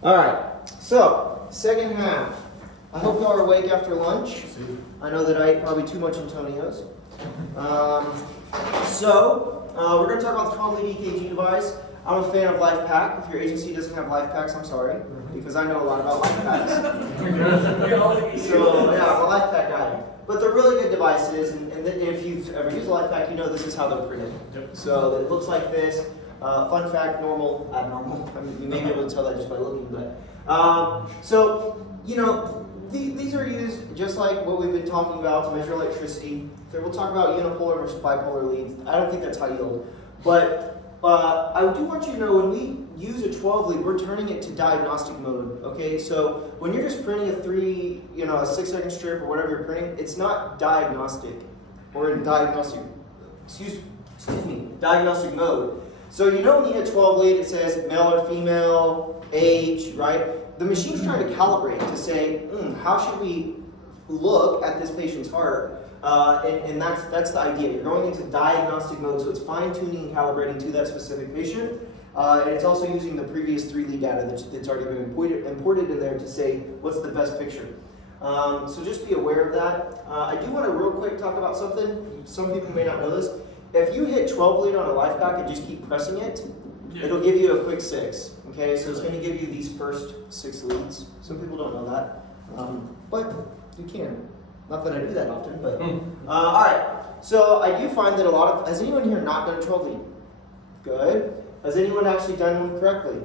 All right, so second half. I hope y'all are awake after lunch. I know that I ate probably too much Antonio's. We're going to talk about the 12-lead EKG device. I'm a fan of LifePak. If your agency doesn't have LifePaks, I'm sorry, because I know a lot about LifePaks. So yeah, I'm a LifePak guy. But they're really good devices, and if you've ever used a LifePak, you know this is how they're printed. Yep. So it looks like this. Fun fact, normal, abnormal. I mean, you may be able to tell that just by looking, but these are used just like what we've been talking about to measure electricity. So we'll talk about unipolar versus bipolar leads. I don't think that's high yield, but I do want you to know when we use a 12 lead, we're turning it to diagnostic mode. Okay, so when you're just printing a 6-second strip or whatever you're printing, it's not diagnostic or in diagnostic mode. So when you hit 12 lead, it says male or female, age, right? The machine's trying to calibrate to say, how should we look at this patient's heart? And that's the idea. You're going into diagnostic mode, so it's fine-tuning and calibrating to that specific patient. And it's also using the previous 3-lead data that's already been imported in there to say what's the best picture. So just be aware of that. I do want to real quick talk about something. Some people may not know this. If you hit 12 lead on a LifePak and just keep pressing it, it'll give you a quick 6. Okay, so it's going to give you these first 6 leads. Some people don't know that, but you can. Not that I do that often, but all right. So I do find that has anyone here not done a 12 lead? Good. Has anyone actually done one correctly?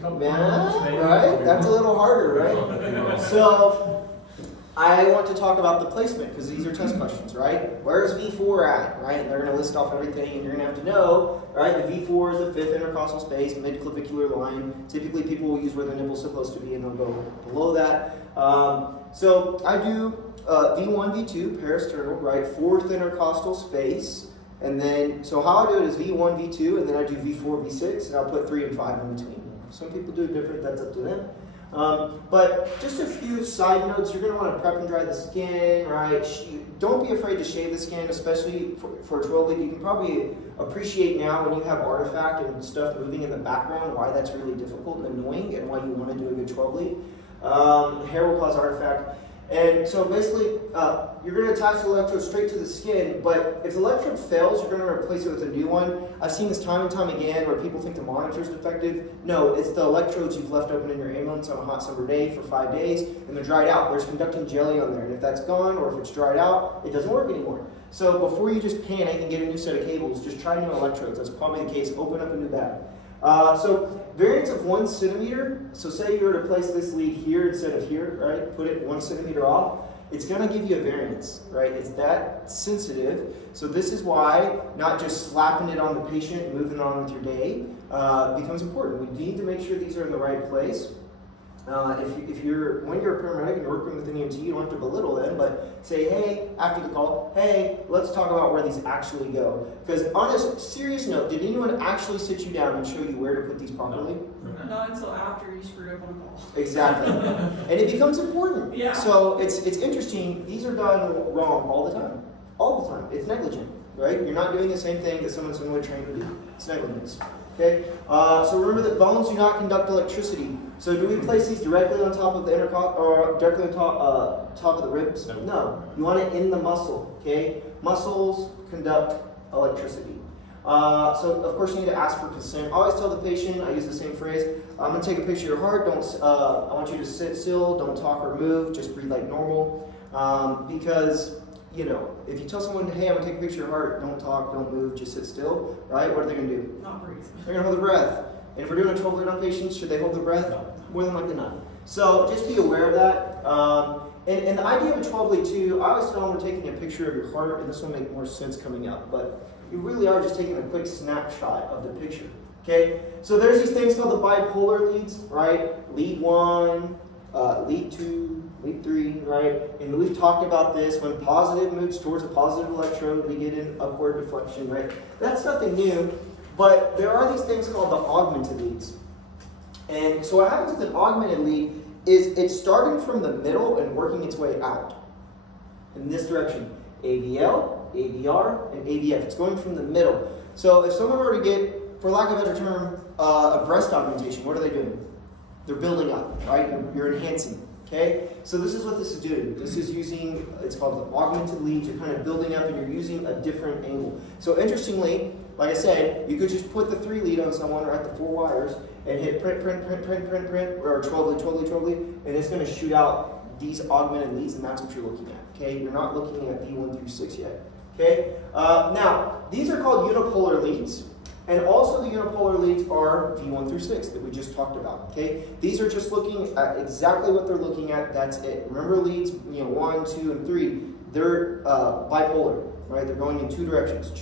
Right? That's a little harder, right? So I want to talk about the placement because these are test questions, right? Where's V4 at, right? And they're going to list off everything, and you're going to have to know, right? The V4 is the 5th intercostal space, mid-clavicular line. Typically, people will use where the nipple's supposed to be, and they'll go below that. So I do V1, V2, parasternal, right? 4th intercostal space. And then, so how I do it is V1, V2, and then I do V4, V6, and I'll put 3 and 5 in between. Some people do it different, that's up to them. But just a few side notes, you're going to want to prep and dry the skin, right? Don't be afraid to shave the skin, especially for a 12 lead. You can probably appreciate now when you have artifact and stuff moving in the background why that's really difficult and annoying and why you want to do a good 12 lead. Hair will cause artifact. And so basically, you're going to attach the electrode straight to the skin, but if the electrode fails, you're going to replace it with a new one. I've seen this time and time again where people think the monitor's defective. No, it's the electrodes you've left open in your ambulance on a hot summer day for 5 days, and they're dried out. There's conducting jelly on there, and if that's gone or if it's dried out, it doesn't work anymore. So before you just panic and get a new set of cables, just try new electrodes. That's probably the case. Open up a new bag. So variance of 1 centimeter, so say you were to place this lead here instead of here, right? Put it 1 centimeter off, it's going to give you a variance, right? It's that sensitive. So this is why not just slapping it on the patient and moving on with your day becomes important. We need to make sure these are in the right place. When you're a paramedic and you're working with an EMT, you don't have to belittle them, but say, hey, after the call, hey, let's talk about where these actually go. Because on a serious note, did anyone actually sit you down and show you where to put these properly? Not until after you screwed up on a call. Exactly. And it becomes important. Yeah. So it's interesting. These are done wrong all the time. All the time. It's negligent, right? You're not doing the same thing that someone's trained to do. It's negligence. Okay? So remember that bones do not conduct electricity. So do we place these directly on top of the intercostal or directly on top of the ribs? No. You want it in the muscle. Okay? Muscles conduct electricity. So of course you need to ask for consent. I always tell the patient, I use the same phrase, I'm going to take a picture of your heart. I want you to sit still, don't talk or move, just breathe like normal. Because if you tell someone, hey, I'm going to take a picture of your heart, don't talk, don't move, just sit still, right? What are they going to do? Not breathe. They're going to hold their breath. And if we're doing a 12 lead on patients, should they hold their breath? No. More than likely not. So just be aware of that. And the idea of a 12 lead too, I always tell them we're taking a picture of your heart, and this will make more sense coming up, but you really are just taking a quick snapshot of the picture. Okay? So there's these things called the bipolar leads, right? Lead 1, lead 2, lead 3, right? And we've talked about this. When positive moves towards a positive electrode, we get an upward deflection, right? That's nothing new, but there are these things called the augmented leads. And so what happens with an augmented lead is it's starting from the middle and working its way out in this direction. AVL, AVR, and AVF. It's going from the middle. So if someone were to get, for lack of a better term, a breast augmentation, what are they doing? They're building up, right? You're enhancing, okay? So this is what this is doing. This is using, it's called augmented leads. You're kind of building up and you're using a different angle. So interestingly, like I said, you could just put the 3 lead on someone, right, the 4 wires, and hit print, or 12 lead, and it's going to shoot out these augmented leads, and that's what you're looking at, okay? You're not looking at V1 through 6 yet, okay? Now, these are called unipolar leads, and also the unipolar leads are V1 through 6 that we just talked about, okay? These are just looking at exactly what they're looking at, that's it. Remember leads, 1, 2, and 3, they're bipolar, right? They're going in 2 directions.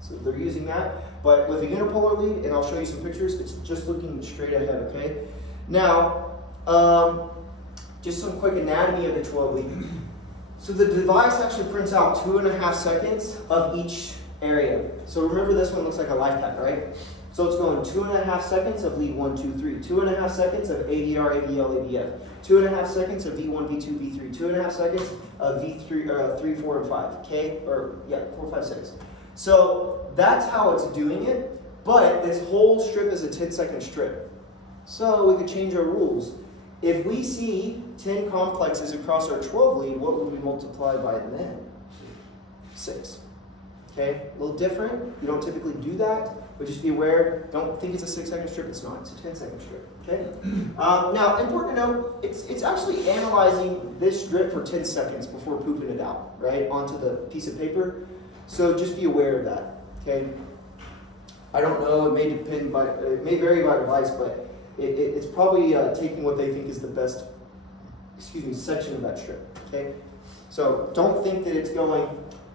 So they're using that, but with a unipolar lead, and I'll show you some pictures, it's just looking straight ahead, okay? Now, just some quick anatomy of the 12 lead. So the device actually prints out 2.5 seconds of each area. So remember this one looks like a life pack, right? So it's going 2.5 seconds of lead 1, 2, 3, 2.5 seconds of ADR, AVL, AVF, 2.5 seconds of V1, V2, V3, 2.5 seconds of V3, 3, 4, and 5, okay? Or, yeah, 4, 5, 6. So that's how it's doing it, but this whole strip is a 10-second strip. So we could change our rules. If we see 10 complexes across our 12 lead, what would we multiply by then? 6. Okay, a little different. You don't typically do that, but just be aware, don't think it's a 6-second strip, it's not, it's a 10-second strip, okay? Now, important to note, it's actually analyzing this strip for 10 seconds before pooping it out, right, onto the piece of paper. So just be aware of that, okay? I don't know, it may vary by device, but it's probably taking what they think is the best, section of that strip, okay? So don't think that it's going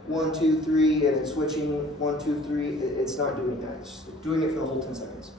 1, 2, 3, and then switching 1, 2, 3. It's not doing that. It's just doing it for the whole 10 seconds.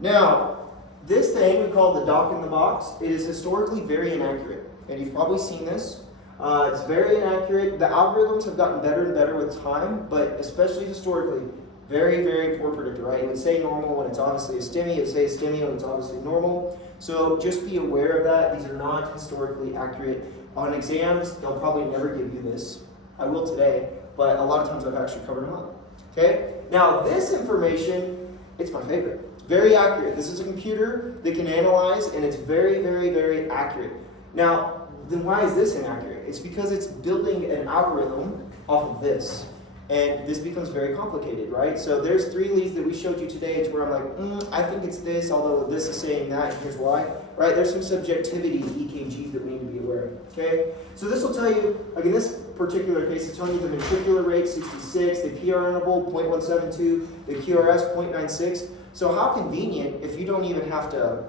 Now, this thing we call the dock in the box. It is historically very inaccurate, and you've probably seen this. It's very inaccurate. The algorithms have gotten better and better with time, but especially historically, very, very poor predictor, right? It would say normal when it's obviously a STEMI. It would say STEMI when it's obviously normal. So just be aware of that. These are not historically accurate. On exams, they'll probably never give you this. I will today, but a lot of times I've actually covered them up. Okay? Now, this information, it's my favorite. It's very accurate. This is a computer that can analyze, and it's very, very, very accurate. Now, then why is this inaccurate? It's because it's building an algorithm off of this. And this becomes very complicated, right? So there's 3 leads that we showed you today. It's where I'm like, I think it's this, although this is saying that, and here's why. Right? There's some subjectivity in EKGs that we need to be aware of, okay? So this will tell you, like in this particular case, it's telling you the ventricular rate, 66, the PR interval, 0.172, the QRS, 0.96. So how convenient if you don't even have to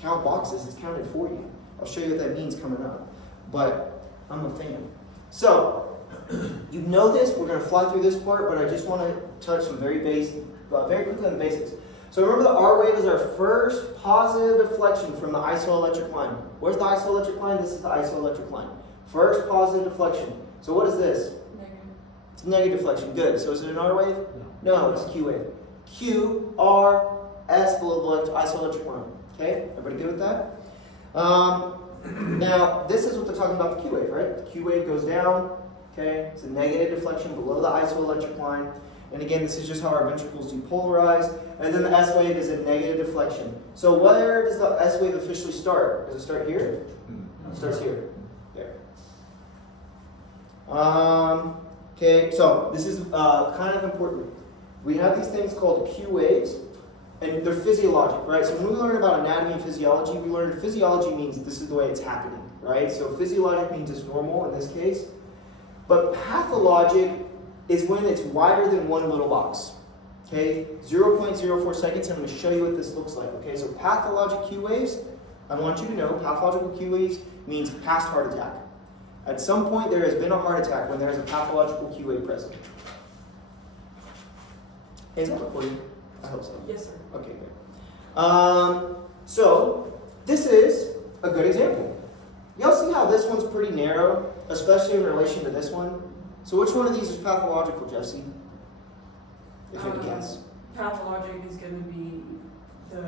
count boxes, it's counted for you. I'll show you what that means coming up. But I'm a fan. So, you know this, we're going to fly through this part, but I just want to touch some very quickly on the basics. So remember the R wave is our first positive deflection from the isoelectric line. Where's the isoelectric line? This is the isoelectric line. First positive deflection. So what is this? Negative. It's negative deflection. Good. So is it an R wave? No, it's a Q wave. Q, R, S below the isoelectric line. Okay? Everybody good with that? Now, this is what they're talking about, the Q wave, right? The Q wave goes down. Okay, it's a negative deflection below the isoelectric line. And again, this is just how our ventricles depolarize. And then the S wave is a negative deflection. So where does the S wave officially start? Does it start here? It starts here. There. Okay, so this is kind of important. We have these things called Q waves, and they're physiologic, right? So when we learn about anatomy and physiology, we learn physiology means this is the way it's happening, right? So physiologic means it's normal in this case. But pathologic is when it's wider than one little box. Okay, 0.04 seconds. I'm going to show you what this looks like. Okay, so pathologic Q waves, I want you to know pathological Q waves means past heart attack. At some point there has been a heart attack when there is a pathological Q wave present. Is that recording? I hope so. Yes, sir. Okay, good. So this is a good example. Y'all see how this one's pretty narrow, especially in relation to this one? So which one of these is pathological, Jesse? If you had to guess. Pathologic is going to be the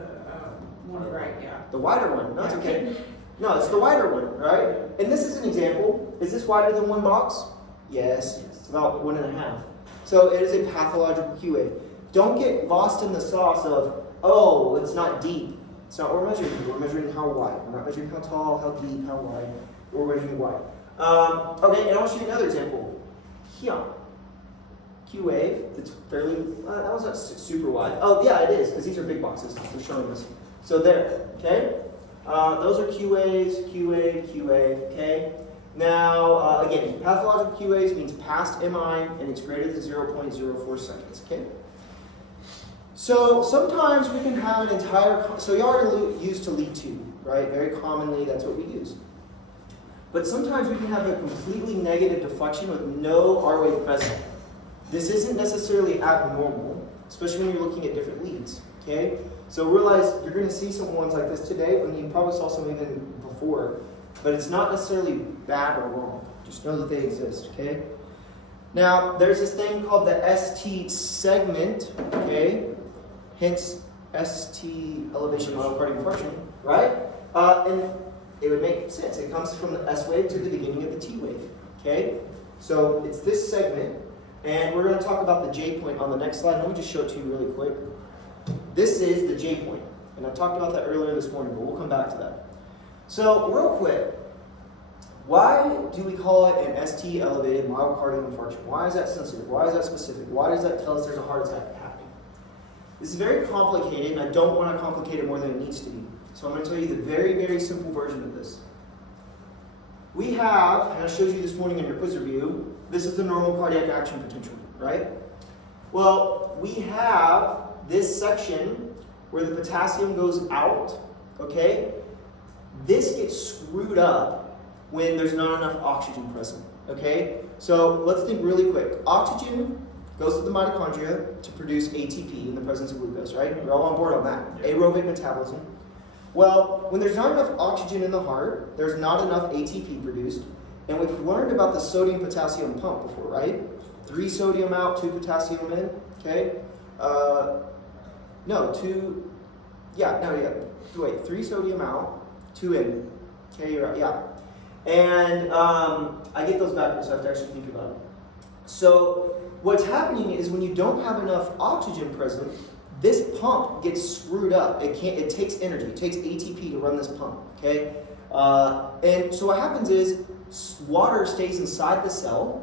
one right, yeah. The wider one. No, it's okay. No, it's the wider one, right? And this is an example. Is this wider than one box? Yes. It's about 1.5. So it is a pathological Q wave. Don't get lost in the sauce of, oh, it's not deep. It's not what we're measuring. We're measuring how wide. We're not measuring how tall, how deep, how wide. We're measuring wide. Okay, and I'll show you another example. Here. Q wave, it's fairly, that was not super wide. Oh yeah, it is, because these are big boxes. They're showing us. So there, okay? Those are Q waves, Q wave, Q wave, okay? Now, again, pathological Q waves means past MI, and it's greater than 0.04 seconds, okay? So sometimes we can have an entire, so y'all are used to lead tube, right? Very commonly, that's what we use. But sometimes we can have a completely negative deflection with no R wave present. This isn't necessarily abnormal, especially when you're looking at different leads, okay? So realize you're going to see some ones like this today, when you probably saw some even before, but it's not necessarily bad or wrong. Just know that they exist, okay? Now, there's this thing called the ST segment, okay? Hence, ST elevation myocardial infarction, right? And it would make sense. It comes from the S wave to the beginning of the T wave, okay? So it's this segment, and we're going to talk about the J point on the next slide. Let me just show it to you really quick. This is the J point, and I talked about that earlier this morning, but we'll come back to that. So real quick, why do we call it an ST elevated myocardial infarction? Why is that sensitive? Why is that specific? Why does that tell us there's a heart attack happening? This is very complicated, and I don't want to complicate it more than it needs to be. So I'm going to tell you the very, very simple version of this. We have, and I showed you this morning in your quiz review, this is the normal cardiac action potential, right? Well, we have this section where the potassium goes out, okay? This gets screwed up when there's not enough oxygen present, okay? So let's think really quick. Oxygen goes to the mitochondria to produce ATP in the presence of glucose, right? We're all on board on that. Aerobic metabolism. Well, when there's not enough oxygen in the heart, there's not enough ATP produced. And we've learned about the sodium-potassium pump before, right? 3 sodium out, 2 potassium in, okay? Wait, 3 sodium out, 2 in. Okay, you're right, yeah. And I get those backwards, so I have to actually think about it. So what's happening is when you don't have enough oxygen present, this pump gets screwed up. It takes energy, it takes ATP to run this pump, okay? And so what happens is water stays inside the cell,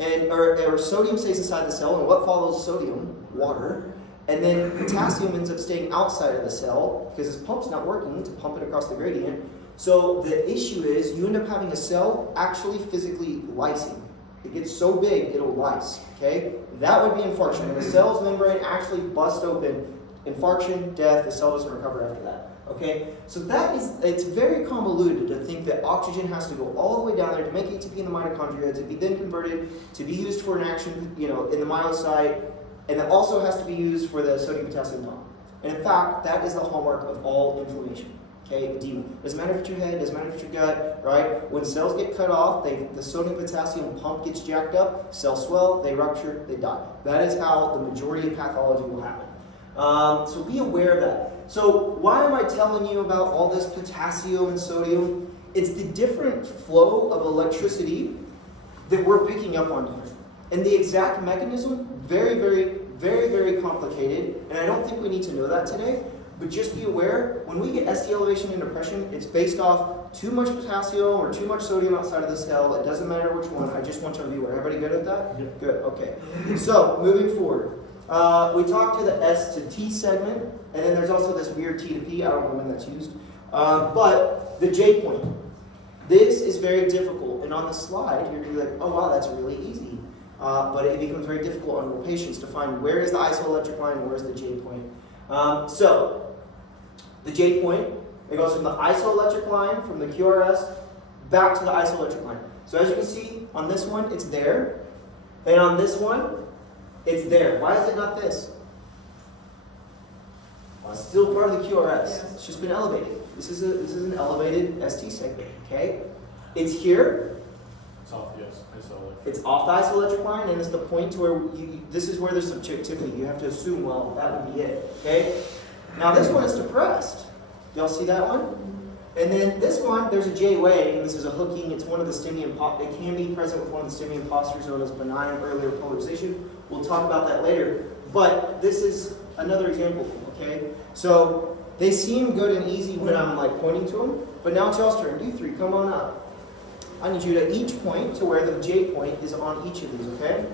or sodium stays inside the cell, and what follows sodium? Water. And then potassium ends up staying outside of the cell because this pump's not working to pump it across the gradient. So the issue is you end up having a cell actually physically lysing. It gets so big, it'll lyse, okay? That would be infarction. And the cell's membrane actually busts open. Infarction, death, the cell doesn't recover after that, okay? So it's very convoluted to think that oxygen has to go all the way down there to make ATP in the mitochondria, to be then converted, to be used for an action, in the myocyte, and that also has to be used for the sodium-potassium pump. And in fact, that is the hallmark of all inflammation. Okay, edema. Doesn't matter if it's your head, doesn't matter if it's your gut, right? When cells get cut off, the sodium-potassium pump gets jacked up, cells swell, they rupture, they die. That is how the majority of pathology will happen. So be aware of that. So why am I telling you about all this potassium and sodium? It's the different flow of electricity that we're picking up on here. And the exact mechanism, very, very, very, very complicated, and I don't think we need to know that today. But just be aware, when we get ST elevation and depression, it's based off too much potassium or too much sodium outside of the cell. It doesn't matter which one. I just want you to be aware. Everybody good at that? Yeah. Good, okay. So, moving forward. We talked to the S to T segment, and then there's also this weird T to P. I don't know when that's used. But the J point. This is very difficult. And on the slide, you're going to be like, oh wow, that's really easy. But it becomes very difficult on patients to find where is the isoelectric line, where is the J point. So, the J point, it goes from the isoelectric line, from the QRS, back to the isoelectric line. So as you can see, on this one, it's there. And on this one, it's there. Why is it not this? Well, it's still part of the QRS. Yes. It's just been elevated. This is an elevated ST segment, okay? It's here. It's off, yes. It's off the isoelectric line, and it's the point to where this is where there's subjectivity. You have to assume, well, that would be it, okay? Now this one is depressed. Y'all see that one? And then this one, there's a J wave, and this is a hooking. It's one of the STEMI it can be present with one of the STEMI imposters known as benign earlier polarization. We'll talk about that later. But this is another example, okay? So They seem good and easy when I'm like pointing to them, but now it's y'all's turn. You three, come on up. I need you to each point to where the J point is on each of these, okay?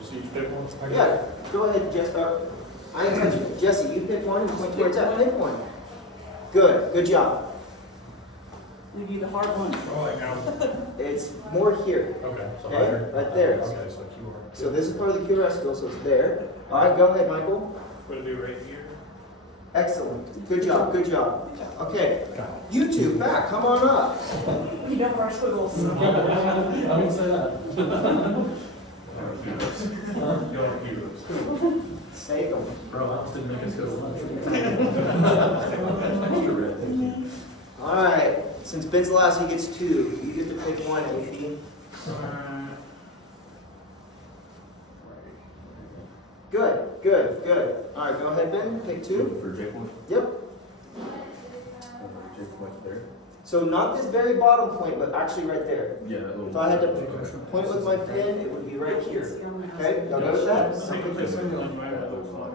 Just each pick one? Yeah, go ahead, Jess. I ain't touching it. Jesse, you pick one and point towards that. Pick one. Good job. We do the hard one. Oh, like now. It's more here. Okay. So Okay, higher. right there. Okay, so QR. So this is part of the QRS skill, so it's there. All right, go ahead, Michael. What do we do right here? Excellent. Good job. Okay, you two, back. Come on up. We never our squiggles. I won't say that. Your heroes. Save them. Bro, that just didn't make us go much. All right. Since Ben's last, he gets 2. You get to pick one, AP. Good. All right, go ahead, Ben. Pick 2. For J point? Yep. J point there? So not this very bottom point, but actually right there. Yeah, that little. If I had to point with my pen, it would be right here. Okay, y'all go with that?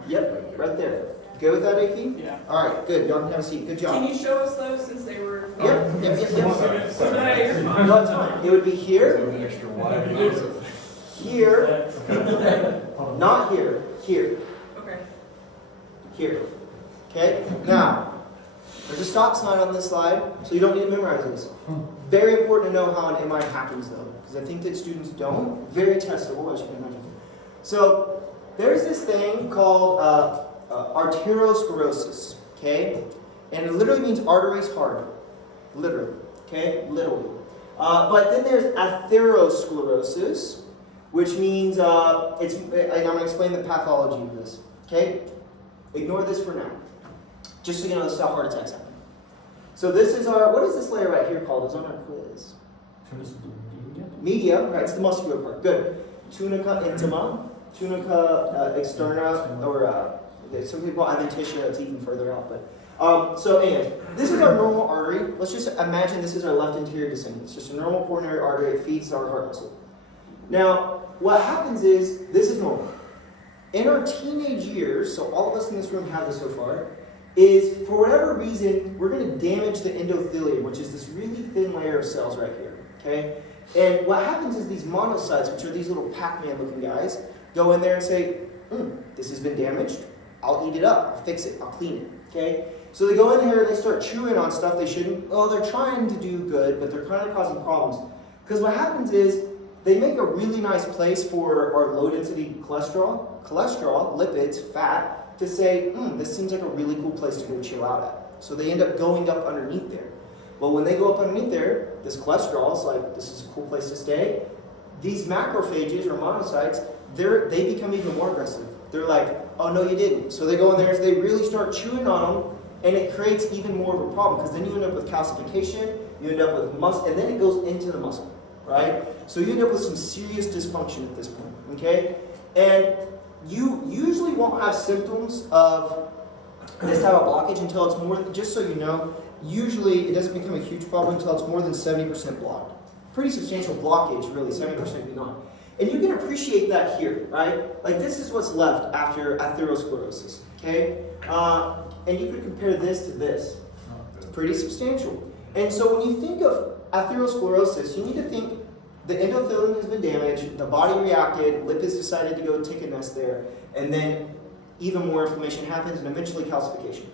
Yep, right there. Good with that, AP? Yeah. All right, good. Y'all can have a seat. Good Can job. you show us those since they were? Yep. No, you're fine. No, it's fine. It would be here, Extra wide. here, not here, here, Okay. here. Okay? Now, there's a stop sign on this slide, so you don't need to memorize this. Very important to know how an MI happens, though, because I think that students don't. Very testable, as you can imagine. So, there's this thing called arteriosclerosis, okay? And it literally means arteries hard. Literally, okay? Literally. But then there's atherosclerosis, which means and I'm going to explain the pathology of this, okay? Ignore this for now. Just so you know, this is how heart attacks happen. So this is what is this layer right here called? It's on our quiz. Media, right? It's the muscular part. Good. Tunica intima, tunica externa, or some people adventitia, it's even further out. But so anyway, this is our normal artery. Let's just imagine this is our left anterior descending. It's just a normal coronary artery. It feeds our heart muscle. Now, what happens is this is normal. In our teenage years, so all of us in this room have this so far, is for whatever reason, we're going to damage the endothelium, which is this really thin layer of cells right here, okay? And what happens is these monocytes, which are these little Pac-Man looking guys, go in there and say, this has been damaged, I'll eat it up, I'll fix it, I'll clean it, okay? So they go in here and they start chewing on stuff they shouldn't. Well, they're trying to do good, but they're kind of causing problems. Because what happens is, they make a really nice place for our low-density cholesterol, lipids, fat, to say, this seems like a really cool place to go chill out at. So they end up going up underneath there. Well, when they go up underneath there, this cholesterol is like, this is a cool place to stay. These macrophages or monocytes, they become even more aggressive. They're like, oh no, you didn't. So they go in there and they really start chewing on them, and it creates even more of a problem because then you end up with calcification, you end up with muscle, and then it goes into the muscle. Right? So you end up with some serious dysfunction at this point, okay? And you usually won't have symptoms of this type of blockage until it's more, just so you know, usually it doesn't become a huge problem until it's more than 70% blocked. Pretty substantial blockage, really, 70% beyond. And you can appreciate that here, right? Like this is what's left after atherosclerosis, okay? And you could compare this to this. Pretty substantial. And so when you think of atherosclerosis, you need to think the endothelium has been damaged, the body reacted, lipids decided to go take a nest there, and then even more inflammation happens and eventually calcification.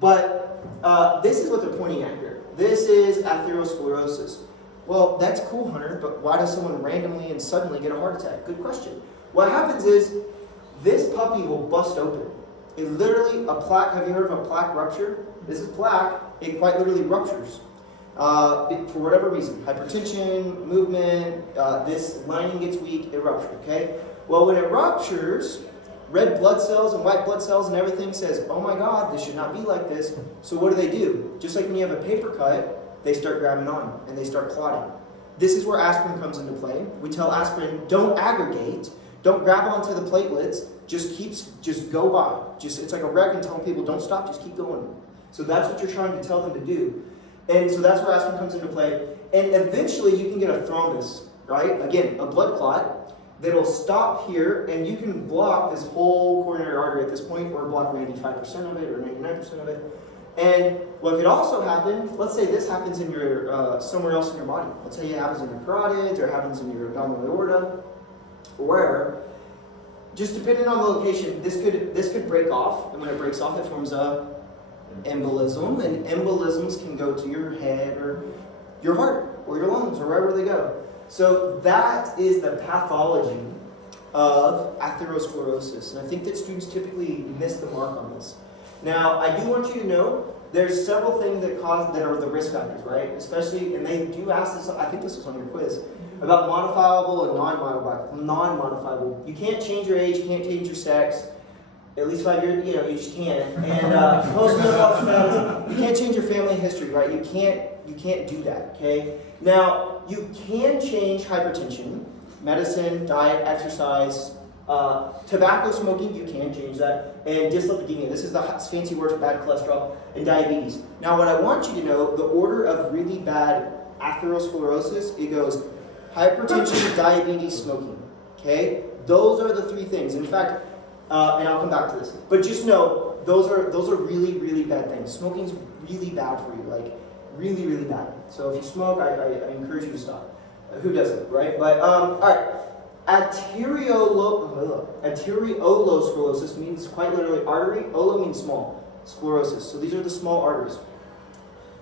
But this is what they're pointing at here. This is atherosclerosis. Well, that's cool, Hunter, but why does someone randomly and suddenly get a heart attack? Good question. What happens is this puppy will bust open. It literally, a plaque, have you heard of a plaque rupture? This is plaque, it quite literally ruptures. For whatever reason, hypertension, movement, this lining gets weak, it ruptures, okay? Well, when it ruptures, red blood cells and white blood cells and everything says, oh my God, this should not be like this. So what do? Just like when you have a paper cut, they start grabbing on and they start clotting. This is where aspirin comes into play. We tell aspirin, don't aggregate, don't grab onto the platelets, just go by. It's like a wreck and telling people, don't stop, just keep going. So that's what you're trying to tell them to do. And so that's where aspirin comes into play. And eventually you can get a thrombus, right? Again, a blood clot. that'll stop here, and you can block this whole coronary artery at this point, or block 95% of it, or 99% of it. And what could also happen, let's say this happens in your, somewhere else in your body. Let's say it happens in your carotids, or it happens in your abdominal aorta, or wherever. Just depending on the location, this could break off, and when it breaks off, it forms a embolism, and embolisms can go to your head, or your heart, or your lungs, or wherever they go. So that is the pathology of atherosclerosis, and I think that students typically miss the mark on this. Now, I do want you to know there's several things that are the risk factors, right? Especially, and they do ask this. I think this was on your quiz about modifiable and non-modifiable. You can't change your age, you can't change your sex. At least 5 years, you just can't. And post-menopause status, you can't change your family history, right? You can't do that. Okay. Now, you can change hypertension, medicine, diet, exercise. Tobacco smoking, you can change that, and dyslipidemia, this is the fancy word for bad cholesterol, and diabetes. Now what I want you to know, the order of really bad atherosclerosis, it goes hypertension, diabetes, smoking, okay? Those are the three things. In fact, and I'll come back to this, but just know, those are really, really bad things. Smoking's really bad for you, like really, really bad. So if you smoke, I encourage you to stop. Who doesn't, right? But, all right. Arteriolosclerosis means quite literally artery. Olo means small. Sclerosis. So these are the small arteries.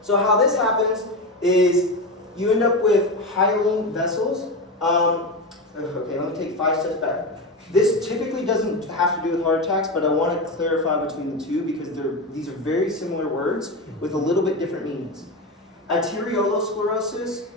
So how this happens is you end up with hyaline vessels. Okay, let me take 5 steps back. This typically doesn't have to do with heart attacks, but I want to clarify between the two because these are very similar words with a little bit different meanings. Arteriolosclerosis,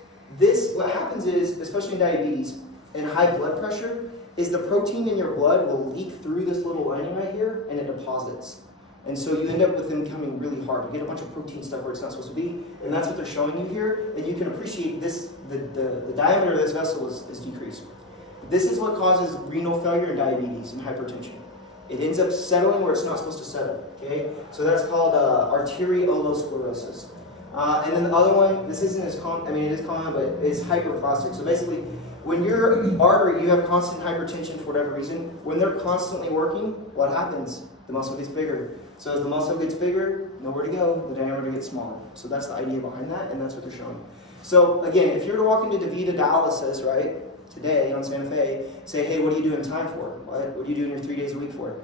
what happens is, especially in diabetes, and high blood pressure, is the protein in your blood will leak through this little lining right here, and it deposits. And so you end up with them becoming really hard. You get a bunch of protein stuff where it's not supposed to be, and that's what they're showing you here. And you can appreciate this, the diameter of this vessel is decreased. This is what causes renal failure and diabetes and hypertension. It ends up settling where it's not supposed to settle, okay? So that's called arteriolosclerosis. And then the other one, this isn't as common, it is common, but it's hyperplastic. So basically, when your artery, you have constant hypertension for whatever reason, when they're constantly working, what happens? The muscle gets bigger. So as the muscle gets bigger, nowhere to go, the diameter gets smaller. So that's the idea behind that, and that's what they're showing. So again, if you were to walk into DaVita dialysis, right, today on Santa Fe, say, hey, what are you doing time for? What are you doing your 3 days a week for?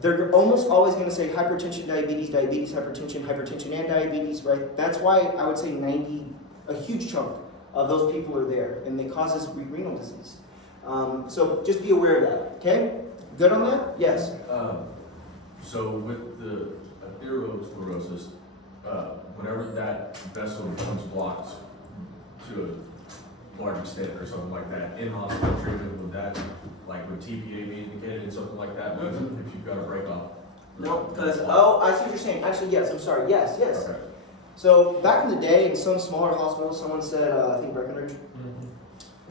They're almost always going to say hypertension, diabetes, diabetes, hypertension, hypertension, and diabetes, right? That's why I would say a huge chunk of those people are there, and it causes renal disease. So just be aware of that, okay? Good on that? Yes? So with the atherosclerosis, whenever that vessel becomes blocked to a large extent or something like that, in hospital treatment, would that, like would TPA be indicated in something like that, if you've got a break off? No, because, I see what you're saying. Actually, yes, I'm sorry. Yes. Okay. So back in the day, in some smaller hospitals, someone said, I think Breckenridge,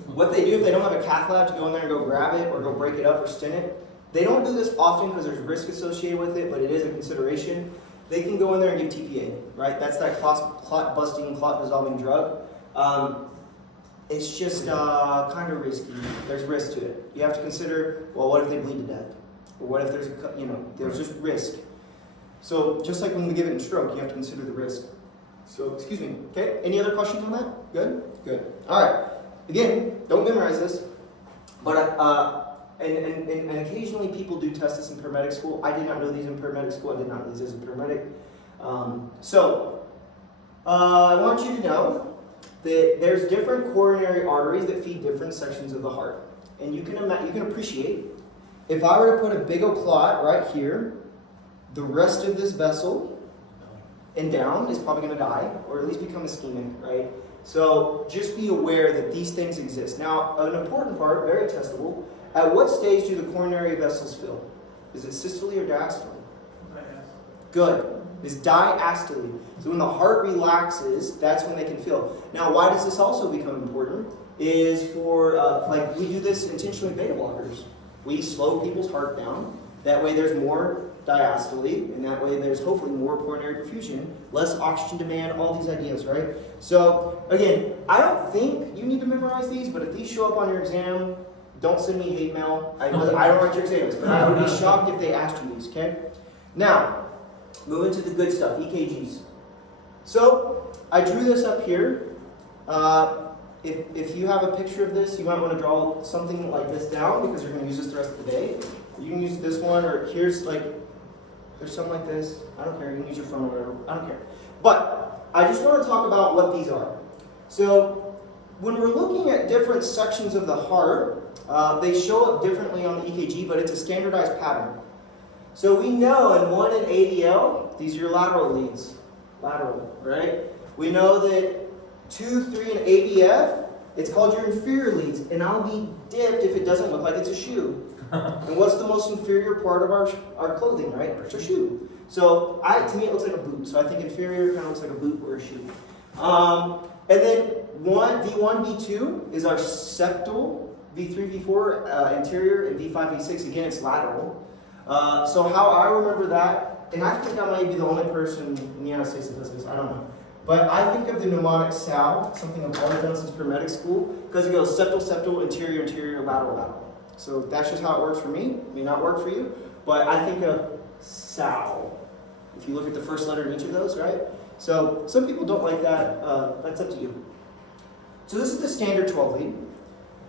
what they do if they don't have a cath lab to go in there and go grab it or go break it up or stent it, they don't do this often because there's risk associated with it, but it is a consideration. They can go in there and give TPA, right? That's that clot busting, clot dissolving drug. It's just kind of risky. There's risk to it. You have to consider, well, what if they bleed to death? Or what if there's just risk. So just like when we give it in stroke, you have to consider the risk. So, excuse me, okay? Any other questions on that? Good? Good. All right. Again, don't memorize this, but and occasionally people do test this in paramedic school. I did not know these in paramedic school. I did not know these as a paramedic. I want you to know that there's different coronary arteries that feed different sections of the heart. And you can appreciate, if I were to put a big old clot right here, the rest of this vessel and down is probably going to die, or at least become ischemic, right? So just be aware that these things exist. Now, an important part, very testable, at what stage do the coronary vessels fill? Is it systole or diastole? Good. It's diastole. So when the heart relaxes, that's when they can fill. Now, why does this also become important? Is for, we do this intentionally beta blockers. We slow people's heart down. That way there's more diastole, and that way there's hopefully more coronary perfusion, less oxygen demand, all these ideas, right? So, again, I don't think you need to memorize these, but if these show up on your exam, don't send me hate mail. I don't write your exams, but I would be shocked if they asked you these, okay? Now, moving to the good stuff, EKGs. So, I drew this up here. If you have a picture of this, you might want to draw something like this down because you're going to use this the rest of the day. You can use this one, or here's like, there's something like this. I don't care, you can use your phone or whatever. I don't care. But, I just want to talk about what these are. So, when we're looking at different sections of the heart, they show up differently on the EKG, but it's a standardized pattern. So we know in 1 and ADL, these are your lateral leads. Lateral, right? We know that 2, 3, and ABF, it's called your inferior leads, and I'll be dipped if it doesn't look like it's a shoe. And what's the most inferior part of our clothing, right? It's a shoe. So to me it looks like a boot. So I think inferior kind of looks like a boot or a shoe. And then V1, V2 is our septal, V3, V4 anterior, and V5, V6, again it's lateral. So how I remember that, and I think I might be the only person in the United States that does this, I don't know. But I think of the mnemonic SAL, something I've always done since paramedic school, because it goes septal, septal, anterior, anterior, lateral, lateral. So that's just how it works for me. It may not work for you, but I think of SAL. If you look at the first letter in each of those, right? So some people don't like that. That's up to you. So this is the standard 12 lead.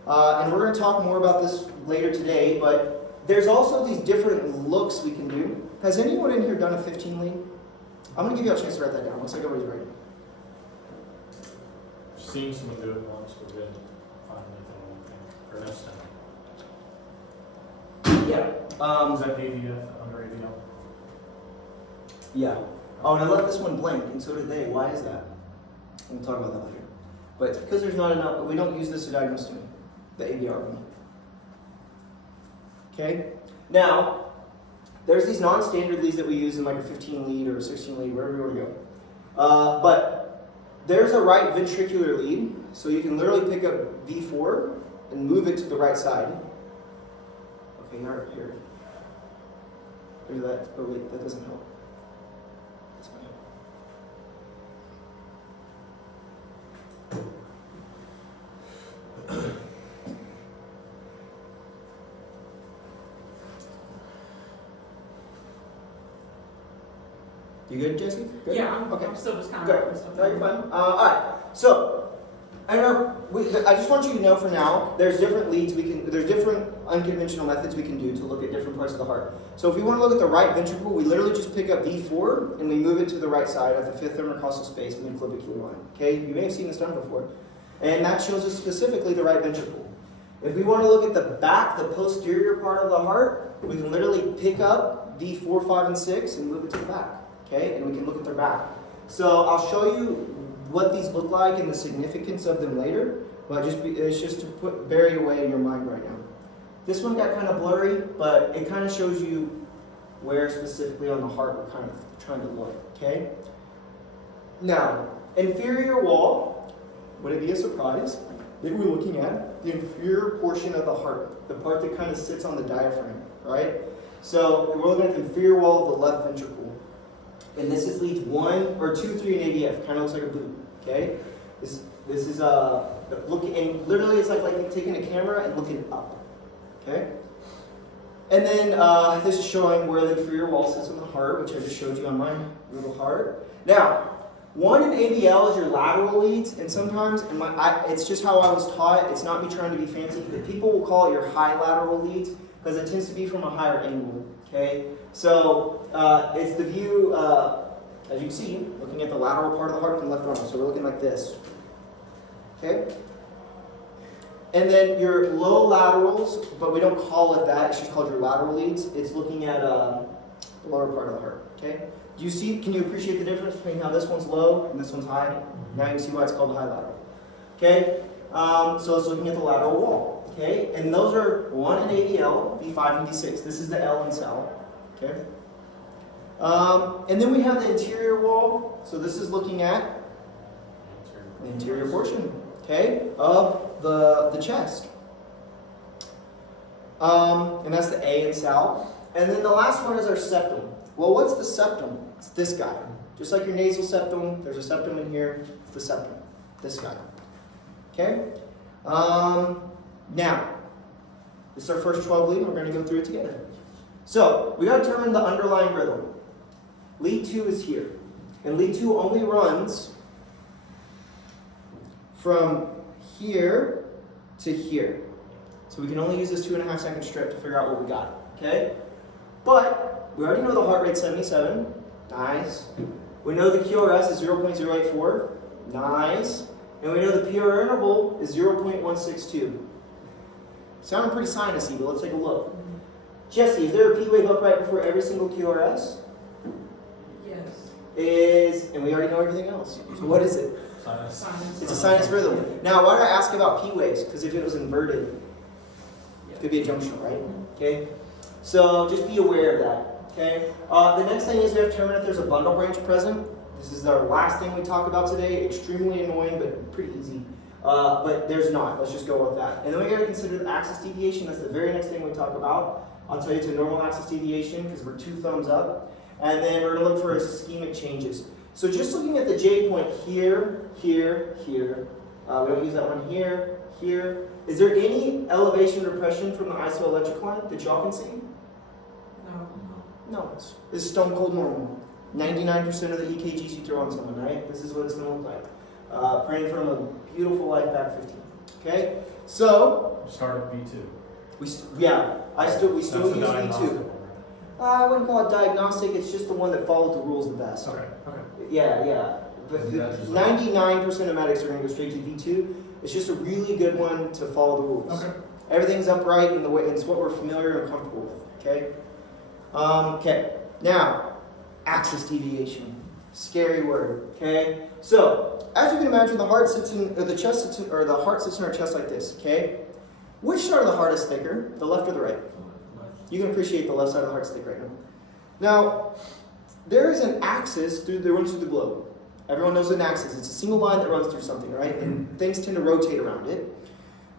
And we're going to talk more about this later today, but there's also these different looks we can do. Has anyone in here done a 15 lead? I'm going to give you a chance to write that down. Looks like everybody's writing. Seen someone do it once, but didn't find anything, or no STEMI. Yeah. Is that AVF, under AVL? Yeah. Oh, and I left this one blank, and so did they. Why is that? We'll talk about that later. But it's because there's not enough, we don't use this to diagnose STEMI, the ABR one. Okay? Now, there's these non-standard leads that we use in like a 15 lead or a 16 lead, wherever you want to go. But there's a right ventricular lead, so you can literally pick up V4 and move it to the right side. Okay, here. There's that. Oh wait, that doesn't help. That's fine. You good, Jesse? Good? Yeah, Okay. I'm still just kind of Good. writing stuff No, you're down. fine. All right. So, I just want you to know for now, there's different leads there's different unconventional methods we can do to look at different parts of the heart. So if we want to look at the right ventricle, we literally just pick up V4 and we move it to the right side at the fifth intercostal space, midclavicular line. Okay, you may have seen this done before. And that shows us specifically the right ventricle. If we want to look at the back, the posterior part of the heart, we can literally pick up V4, 5, and 6 and move it to the back. Okay, and we can look at their back. So I'll show you what these look like and the significance of them later, but it's just to bury away in your mind right now. This one got kind of blurry, but it kind of shows you where specifically on the heart we're kind of trying to look, okay? Now, inferior wall, would it be a surprise that we're looking at the inferior portion of the heart, the part that kind of sits on the diaphragm, right? So we're looking at the inferior wall of the left ventricle. And this is leads 1 or 2, 3, and ADF. Kind of looks like a boot. Okay. This is looking, and literally it's like taking a camera and looking up. Okay. And then this is showing where the inferior wall sits on the heart, which I just showed you on my little heart. Now, 1 in ADL is your lateral leads, and sometimes it's just how I was taught. It's not me trying to be fancy, but people will call it your high lateral leads because it tends to be from a higher angle. Okay. So it's the view, as you can see, looking at the lateral part of the heart from the left arm. So we're looking like this. Okay? And then your low laterals, but we don't call it that. It's just called your lateral leads. It's looking at the lower part of the heart. Okay? Do you see? Can you appreciate the difference between how this one's low and this one's high? Now you can see why it's called the high lateral. Okay? So it's looking at the lateral wall. Okay? And those are 1 in ADL, V5 and V6. This is the L in cell. Okay? And then we have the interior wall. So this is looking at the interior portion, okay, of the chest. And that's the A in cell. And then the last one is our septum. Well, what's the septum? It's this guy. Just like your nasal septum, there's a septum in here. It's the septum. This guy. Okay? Now, This is our first 12 lead, and we're going to go through it together. So, we got to determine the underlying rhythm. Lead 2 is here. And lead 2 only runs from here to here. So we can only use this 2.5 second strip to figure out what we got, okay? But we already know the heart rate's 77, nice. We know the QRS is 0.084, nice. And we know the PR interval is 0.162. Sounding pretty sinusy, but let's take a look. Jesse, is there a P wave upright before every single QRS? Yes. And we already know everything else. So what is it? Sinus. Sinus. It's a sinus rhythm. Now, why did I ask about P waves? Because if it was inverted, it could be a junctional, right? Okay? So just be aware of that, okay? The next thing is we have to determine if there's a bundle branch present. This is our last thing we talk about today. Extremely annoying, but pretty easy. But there's not. Let's just go with that. And then we got to consider the axis deviation. That's the very next thing we talk about. I'll tell you it's a normal axis deviation because we're 2 thumbs up. And then we're going to look for ischemic changes. So just looking at the J point here, here, here. We don't use that one here, here. Is there any elevation or depression from the isoelectric line that y'all can see? No. No. This is stone cold normal. 99% of the EKGs you throw on someone, right? This is what it's going to look like. Praying for a beautiful life back 15. Okay? So, Start at B2. we still use That's the diagnostic V2. one, right? I wouldn't call it diagnostic, it's just the one that follows the rules the best. Okay. Yeah. But Isn't that just 99% of medics are going to go straight to V2. It's just a really good one to follow the rules. Okay. Everything's upright in the way, it's what we're familiar and comfortable with. Okay? Okay. Now, axis deviation. Scary word. Okay? So, as you can imagine, the heart sits in, or the chest sits in, or the heart sits in our chest like this. Okay? Which side of the heart is thicker, the left or the right? You can appreciate the left side of the heart's thick right now. Now, there is an axis that runs through the globe. Everyone knows an axis. It's a single line that runs through something, right? And things tend to rotate around it.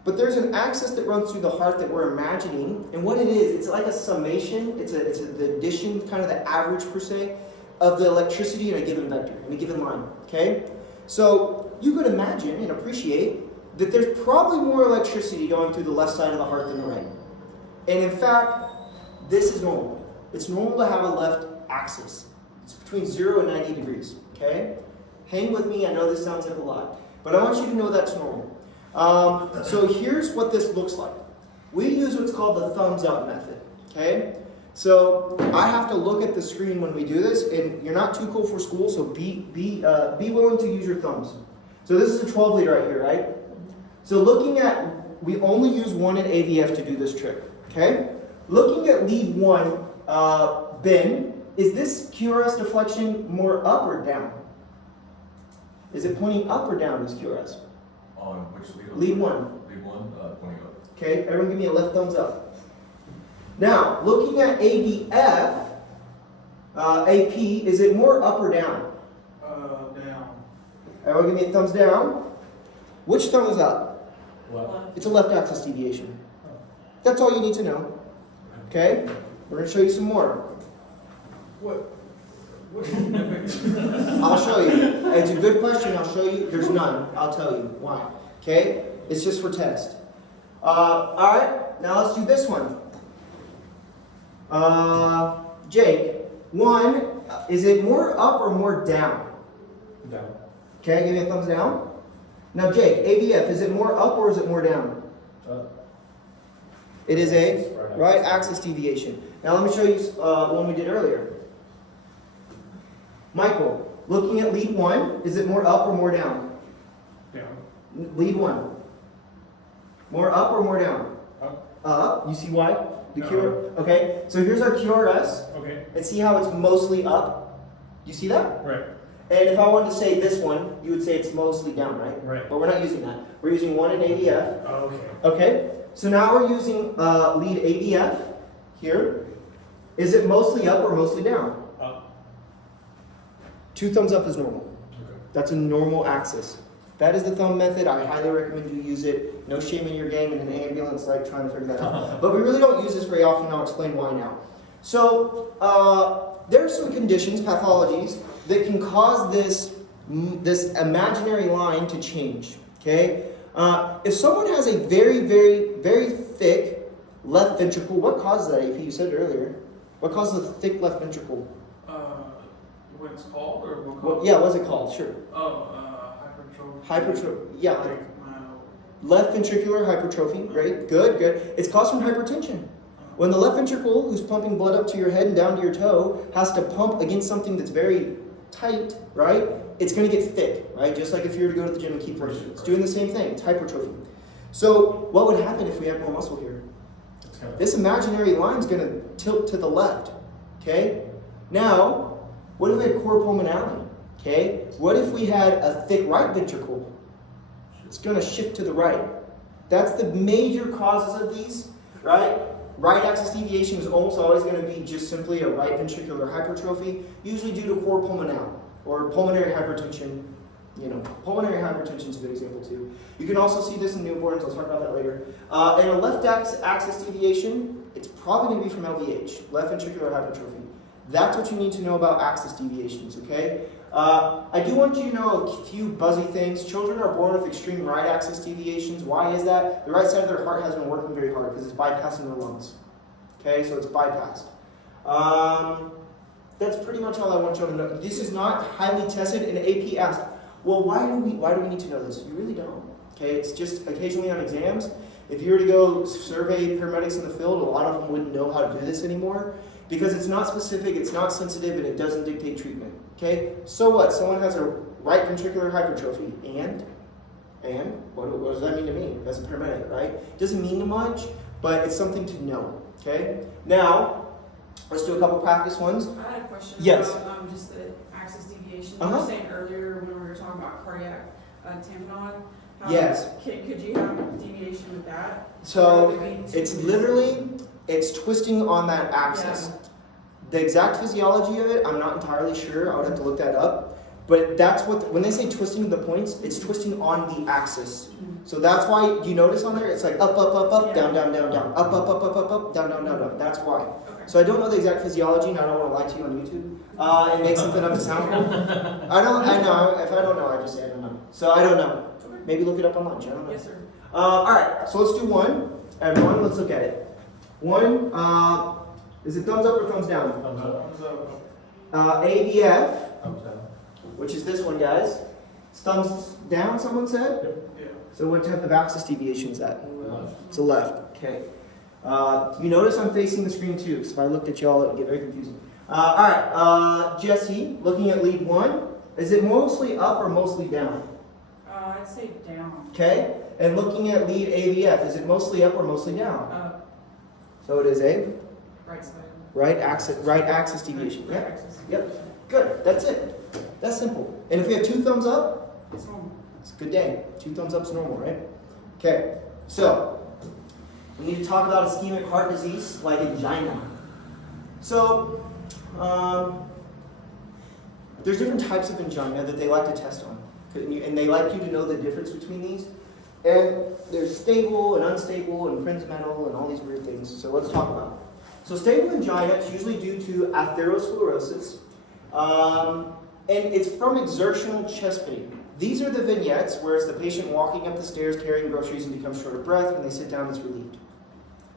But there's an axis that runs through the heart that we're imagining. And what it is, it's like a summation. It's the addition, kind of the average per se, of the electricity in a given vector, in a given line. Okay? So you could imagine and appreciate that there's probably more electricity going through the left side of the heart than the right. And in fact, this is normal. It's normal to have a left axis. It's between 0 and 90 degrees, okay? Hang with me, I know this sounds like a lot, but I want you to know that's normal. So here's what this looks like. We use what's called the thumbs up method, okay? So I have to look at the screen when we do this, and you're not too cool for school, so be willing to use your thumbs. So this is a 12 lead right here, right? So looking at, we only use 1 in AVF to do this trick, okay? Looking at lead 1, Ben, is this QRS deflection more up or down? Is it pointing up or down, this QRS? On which lead? Lead 1. Lead 1, pointing up. Okay, everyone give me a left thumbs up. Now, looking at AVF, AP, is it more up or down? Down. Everyone give me a thumbs down. Which thumb is up? Left. It's a left axis deviation. That's all you need to know. Okay? We're going to show you some more. What significance? I'll show you. It's a good question. I'll show you. There's none. I'll tell you why. Okay? It's just for test. All right. Now let's do this one. Jake, 1, is it more up or more down? Down. Okay, give me a thumbs down. Now Jake, AVF, is it more up or is it more down? Up. It is a right axis deviation. Now let me show you one we did earlier. Michael, looking at lead 1, is it more up or more down? Down. Lead 1. More up or more down? Up. Up. You see why? The No. QR. Okay, so here's our QRS. Okay. And see how it's mostly up? You see that? Right. And if I wanted to say this one, you would say it's mostly down, right? Right. But we're not using that. We're using 1 in AVF. Okay. Okay, so now we're using lead AVF here. Is it mostly up or mostly down? Up. 2 thumbs up is normal. Okay. That's a normal axis. That is the thumb method. I highly recommend you use it. No shame in your game in an ambulance like trying to figure that out. But we really don't use this very often. I'll explain why now. So there are some conditions, pathologies, that can cause this imaginary line to change. Okay, if someone has a very, very, very thick Left ventricle, what causes that, AP? You said it earlier. What causes the thick left ventricle? What it's called or what? What, yeah, what's it called? Sure. Hypertrophy. Hypertrophy. Yeah, like Like, left ventricular hypertrophy. Great, good, good. It's caused from hypertension. When the left ventricle, who's pumping blood up to your head and down to your toe, has to pump against something that's very tight, right? It's going to get thick, right? Just like if you were to go to the gym and keep pushing. It's doing the same thing. It's hypertrophy. So what would happen if we had more muscle here? This imaginary line is going to tilt to the left, okay? Now, what if we had cor pulmonale, okay? What if we had a thick right ventricle? It's going to shift to the right. That's the major causes of these, right? Right axis deviation is almost always going to be just simply a right ventricular hypertrophy, usually due to cor pulmonale or pulmonary hypertension. You know, pulmonary hypertension is a good example too. You can also see this in newborns. I'll talk about that later. And a left axis deviation, it's probably going to be from LVH, left ventricular hypertrophy. That's what you need to know about axis deviations, okay? I do want you to know a few buzzy things. Children are born with extreme right axis deviations. Why is that? The right side of their heart hasn't been working very hard because it's bypassing their lungs. Okay, so it's bypassed. That's pretty much all I want you to know. This is not highly tested, and AP asked, well, why do we need to know this? You really don't. Okay, it's just occasionally on exams. If you were to go survey paramedics in the field, a lot of them wouldn't know how to do this anymore because it's not specific, it's not sensitive, and it doesn't dictate treatment. Okay, so what? Someone has a right ventricular hypertrophy, and what does that mean to me as a paramedic, right? It doesn't mean much, but it's something to know. Okay, now let's do a couple practice ones. I had a question Yes. about just the axis deviation. You Uh-huh. were saying earlier when we were talking about cardiac tamponade. Yes. Could you have deviation with that? So Or would it be too it's easy? literally, it's twisting on that axis. The exact physiology of it, I'm not entirely sure. I would have to look that up. But that's what, when they say twisting the points, it's twisting on the axis. So that's why you notice on there, it's like up, up, up, up, Yeah. down, down, down, down, up, up, up, up, up, up, down, down, down, down. That's why. Okay. So I don't know the exact physiology, and I don't want to lie to you on YouTube and make something up to sound cool. I know. If I don't know, I just say I don't know. So I don't know. Maybe look it up online. I don't know. Yes, sir. All right, so let's do one. Everyone, let's look at it. One, is it thumbs up or thumbs down? Thumbs up. AVF, Thumbs down. which is this one, guys. It's thumbs down, someone said? Yeah. So what type of axis deviation is that? Left. It's a left. Okay. You notice I'm facing the screen too, because if I looked at y'all, it would get very confusing. All right, Jesse, looking at lead one, is it mostly up or mostly down? I'd say down. Okay. And looking at lead AVF, is it mostly up or mostly down? So it is a Right side. right axis deviation. Right Yeah. axis. Yep. Good. That's it. That's simple. And if we have two thumbs up, It's normal. it's a good day. Two thumbs up is normal, right? Okay. So we need to talk about ischemic heart disease like angina. So there's different types of angina that they like to test on, and they like you to know the difference between these. And there's stable and unstable and Prinzmetal and all these weird things. So let's talk about it. So stable angina is usually due to atherosclerosis, and it's from exertional chest pain. These are the vignettes where it's the patient walking up the stairs carrying groceries and becomes short of breath. When they sit down, it's relieved.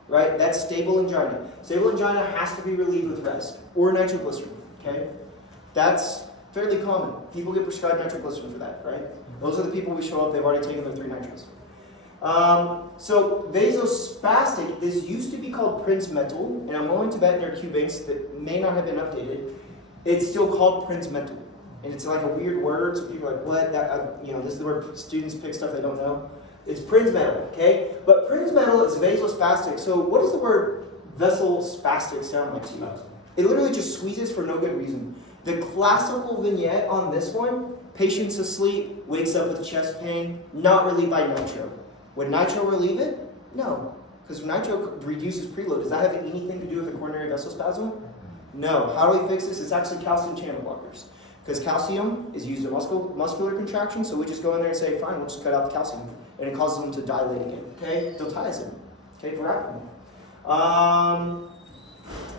Right? That's stable angina. Stable angina has to be relieved with rest or nitroglycerin. Okay? That's fairly common. People get prescribed nitroglycerin for that, right? Those are the people we show up, they've already taken their 3 nitros. So vasospastic, this used to be called Prinzmetal, and I'm willing to bet in your Q banks that may not have been updated. It's still called Prinzmetal, and it's like a weird word. So people are like, "What?" That this is the word students pick stuff they don't know. It's Prinzmetal, okay? But Prinzmetal is vasospastic. So what does the word vasospastic sound like to you? It literally just squeezes for no good reason. The classical vignette on this one: patient's asleep, wakes up with chest pain, not relieved by nitro. Would nitro relieve it? No, because nitro reduces preload. Does that have anything to do with the coronary vasospasm? No. How do we fix this? It's actually calcium channel blockers. Because calcium is used in muscular contraction, so we just go in there and say, fine, we'll just cut out the calcium. And it causes them to dilate again. Okay? Diltiazem. Okay, verapamil.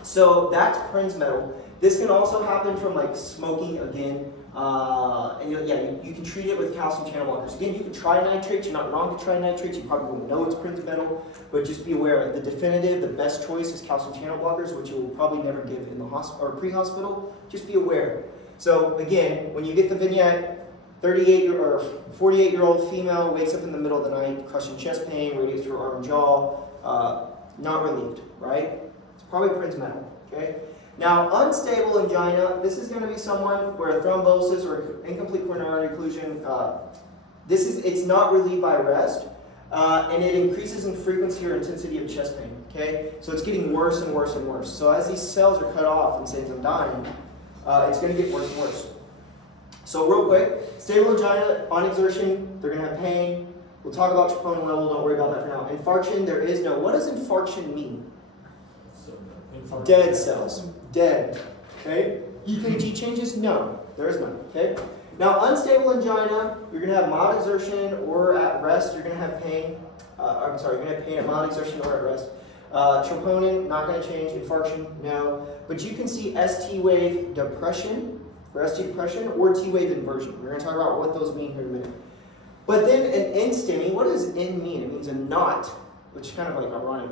So that's Prinzmetal. This can also happen from like smoking again, And you can treat it with calcium channel blockers. Again, you can try nitrates. You're not wrong to try nitrates. You probably won't know it's Prince metal, but just be aware the definitive, the best choice is calcium channel blockers, which you will probably never give in the hospital or pre-hospital. Just be aware. So again, when you get the vignette, 48-year-old female wakes up in the middle of the night, crushing chest pain, radiates through arm and jaw, not relieved, right? It's probably Prince metal, okay? Now, unstable angina, this is going to be someone where thrombosis or incomplete coronary occlusion, it's not relieved by rest, and it increases in frequency or intensity of chest pain, okay? So it's getting worse and worse and worse. So as these cells are cut off and say I'm dying, it's going to get worse and worse. So real quick, stable angina, on exertion, they're going to have pain. We'll talk about troponin level, don't worry about that for now. Infarction, there is no, what does infarction mean? Dead cells, dead, okay? EKG changes? No, there is none, okay? Now, unstable angina, you're going to have mild exertion or at rest, you're going to have pain. You're going to have pain at mild exertion or at rest. Troponin, not going to change. Infarction, no. But you can see ST wave depression, or ST depression, or T wave inversion. We're going to talk about what those mean here in a minute. But then an N STEMI, what does N mean? It means a not, which is kind of like ironic.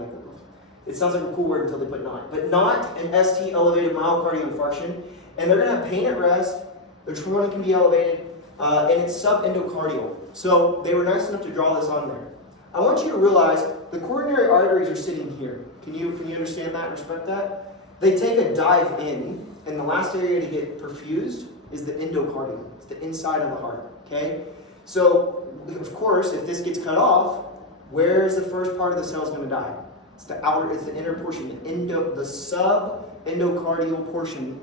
It sounds like a cool word until they put not. But not an ST elevated myocardial infarction. And they're going to have pain at rest. Their troponin can be elevated. And it's subendocardial. So they were nice enough to draw this on there. I want you to realize the coronary arteries are sitting here. Can you understand that and respect that? They take a dive in, and the last area to get perfused is the endocardium. It's the inside of the heart, okay? So, of course, if this gets cut off, where is the first part of the cell going to die? It's the inner portion, the subendocardial portion,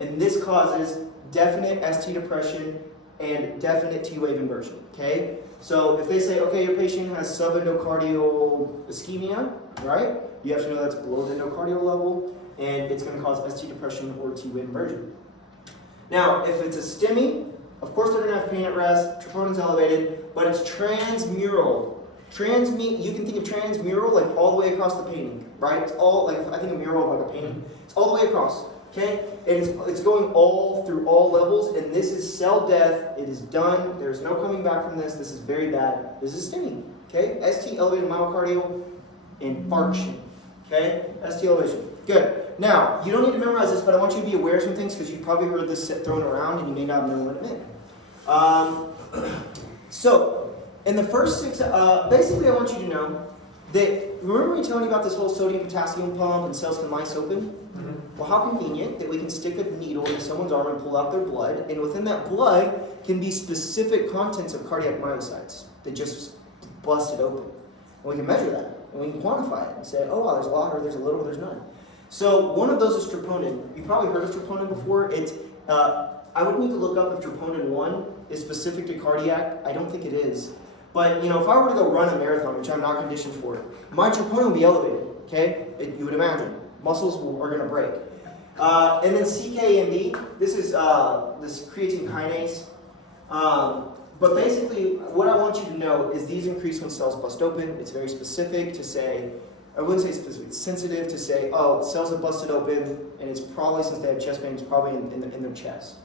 and this causes definite ST depression and definite T-wave inversion, okay? So if they say, okay, your patient has subendocardial ischemia, right? You have to know that's below the endocardial level, and it's going to cause ST depression or T-wave inversion. Now, if it's a STEMI, of course they're going to have pain at rest, troponin's elevated, but it's transmural. You can think of transmural like all the way across the painting, right? It's all like, I think a mural of like a painting. It's all the way across, okay? And it's going all through all levels, and this is cell death. It is done. There's no coming back from this. This is very bad. This is STEMI, okay? ST elevated myocardial infarction, okay? ST elevation. Good. Now, you don't need to memorize this, but I want you to be aware of some things because you've probably heard this thrown around and you may not know what it meant. So, in the first 6, basically I want you to know that, remember me telling you about this whole sodium-potassium pump and cells can lyse open? Mm-hmm. Well, how convenient that we can stick a needle into someone's arm and pull out their blood, and within that blood can be specific contents of cardiac myocytes that just busted open. And we can measure that, and we can quantify it and say, oh wow, there's a lot, or there's a little, or there's none. So one of those is troponin. You've probably heard of troponin before. I would need to look up if troponin 1 is specific to cardiac. I don't think it is. But, if I were to go run a marathon, which I'm not conditioned for, my troponin would be elevated, okay? You would imagine. Muscles are going to break. And then CKMB, this is this creatine kinase. But basically, what I want you to know is these increase when cells bust open. It's very specific to say, I wouldn't say specific, it's sensitive to say, oh, cells have busted open, and it's probably, since they have chest pain, it's probably in their chest.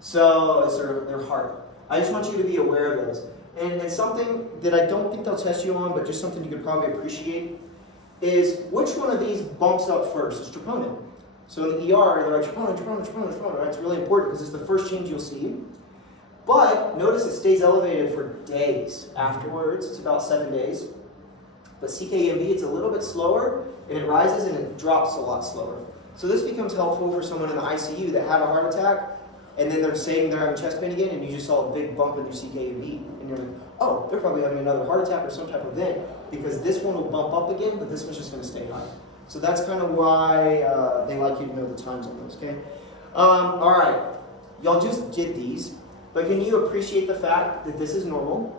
So it's their heart. I just want you to be aware of this. And it's something that I don't think they'll test you on, but just something you could probably appreciate, is which one of these bumps up first? It's troponin. So in the ER, they're like, troponin, right? It's really important because it's the first change you'll see. But notice it stays elevated for days afterwards. It's about 7 days. But CKMB, it's a little bit slower, and it rises and it drops a lot slower. So this becomes helpful for someone in the ICU that had a heart attack, and then they're saying they're having chest pain again, and you just saw a big bump in their CKMB, and you're like, oh, they're probably having another heart attack or some type of event, because this one will bump up again, but this one's just going to stay high. So that's kind of why they like you to know the times on those, okay? All right, y'all just did these, but can you appreciate the fact that this is normal?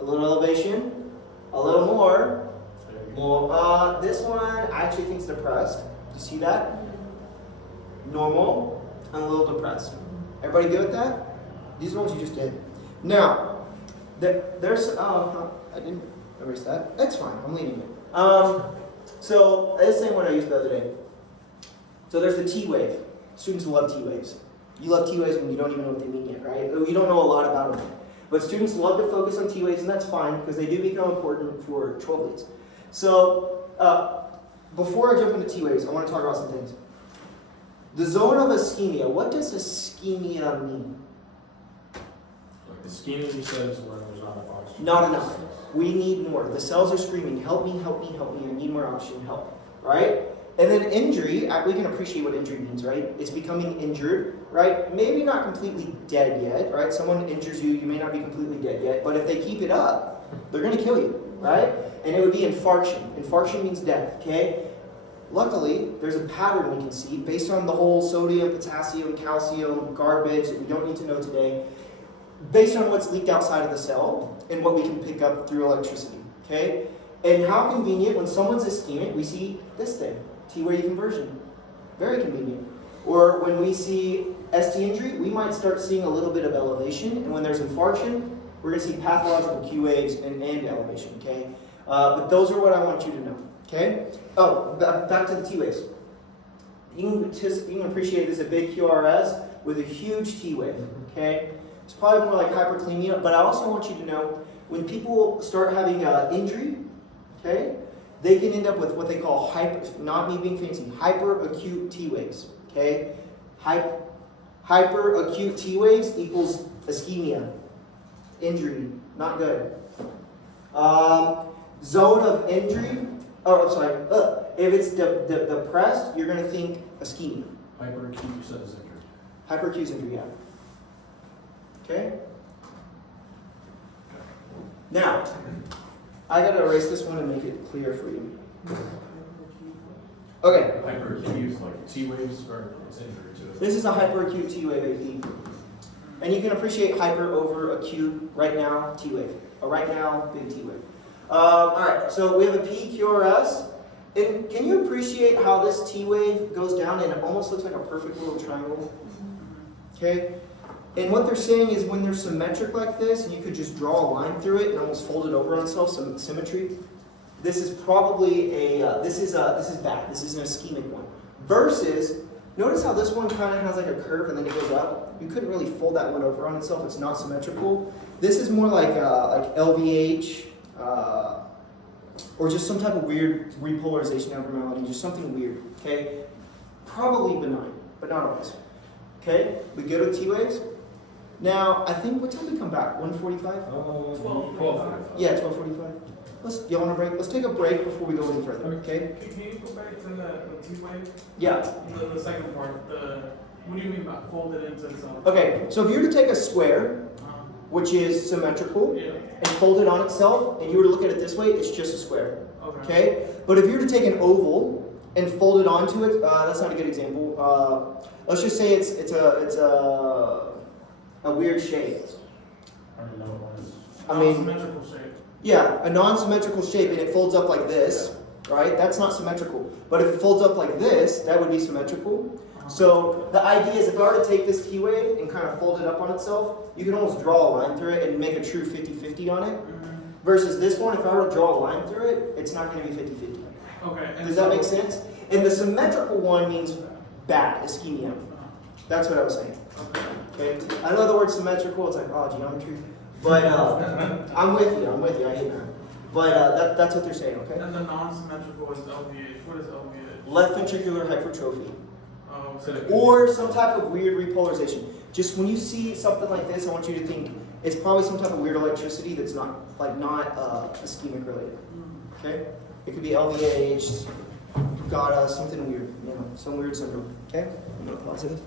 A little elevation, a little more. This one I actually think is depressed. Do you see that? Normal. And a little depressed. Everybody good with that? These are the ones you just did. Now, there's, I didn't erase that. That's fine, I'm leaving it. So, the same one I used the other day. So there's the T wave. Students love T waves. You love T waves when you don't even know what they mean yet, right? Or you don't know a lot about them. But students love to focus on T waves, and that's fine because they do become important for 12 leads. So before I jump into T waves, I want to talk about some things. The zone of ischemia. What does ischemia mean? Like ischemia, you said, is when there's not enough oxygen. Not enough. We need more. The cells are screaming, help me, help me, help me. I need more oxygen, help. Right? And then injury, we can appreciate what injury means, right? It's becoming injured, right? Maybe not completely dead yet, right? Someone injures you, you may not be completely dead yet, but if they keep it up, they're going to kill you, right? And it would be infarction. Infarction means death, okay? Luckily, there's a pattern we can see based on the whole sodium, potassium, calcium, garbage that we don't need to know today, based on what's leaked outside of the cell and what we can pick up through electricity, okay? And how convenient, when someone's ischemic, we see this thing, T-wave conversion. Very convenient. Or when we see ST injury, we might start seeing a little bit of elevation, and when there's infarction, we're going to see pathological Q waves and elevation, okay? But those are what I want you to know, okay? Oh, back to the T waves. You can appreciate this a big QRS with a huge T wave, okay? It's probably more like hyperkalemia, but I also want you to know when people start having injury, okay, they can end up with what they call not me being fancy, hyperacute T waves, okay? Hyperacute T waves equals ischemia, injury, not good. Zone of injury, if it's depressed, you're going to think ischemia. Hyperacute, you said, is injured. Hyperacute is injury, yeah. Okay? Now, I got to erase this one and make it clear for you. Okay, Hyperacute is like T waves, or it's injured to it. this is a hyperacute T wave AP. And you can appreciate hyper over acute right now T wave. A right now big T wave. Alright, so we have a PQRS. And can you appreciate how this T wave goes down and it almost looks like a perfect little triangle? Okay? And what they're saying is when they're symmetric like this, and you could just draw a line through it and almost fold it over on itself, some symmetry, this is probably this is bad. This is an ischemic one. Versus, notice how this one kind of has like a curve and then it goes up. You couldn't really fold that one over on itself. It's not symmetrical. This is more like LVH, or just some type of weird repolarization abnormality, just something weird, okay? Probably benign, but not always. Okay, we good with T waves? Now, I think, what time do we come back? 1:45? 12:45. Yeah, 12:45. You want a break? Let's take a break before we go any further, okay? Can you go back to the T-wave? Yeah. The second part, what do you mean by fold it into itself? Okay, so if you were to take a square, which is symmetrical, Yeah. and fold it on itself, and you were to look at it this way, it's just a square, Okay. okay? But if you were to take an oval and fold it onto it, that's not a good example. Let's just say it's a weird shape. I don't know what one is. I mean, Symmetrical shape. yeah, a non-symmetrical shape, and it folds up like this, right? That's not symmetrical. But if it folds up like this, that would be symmetrical. So the idea is if I were to take this T wave and kind of fold it up on itself, you can almost draw a line through it and make a true 50-50 on it. Versus this one, if I were to draw a line through it, it's not going to be 50-50. Okay. and Does that so- make sense? And the symmetrical one means bad, ischemia. That's what I was saying. Okay. Okay? I know the word symmetrical, it's like, oh, geometry. But I'm with you, I hate that. But that's what they're saying, okay? And the non-symmetrical is LVH. What is LVH? Left ventricular hypertrophy. Oh, So okay. that- Or some type of weird repolarization. Just when you see something like this, I want you to think it's probably some type of weird electricity that's not ischemic related. Okay? It could be LVH, got something weird, some weird syndrome. Okay? I'm gonna pause it.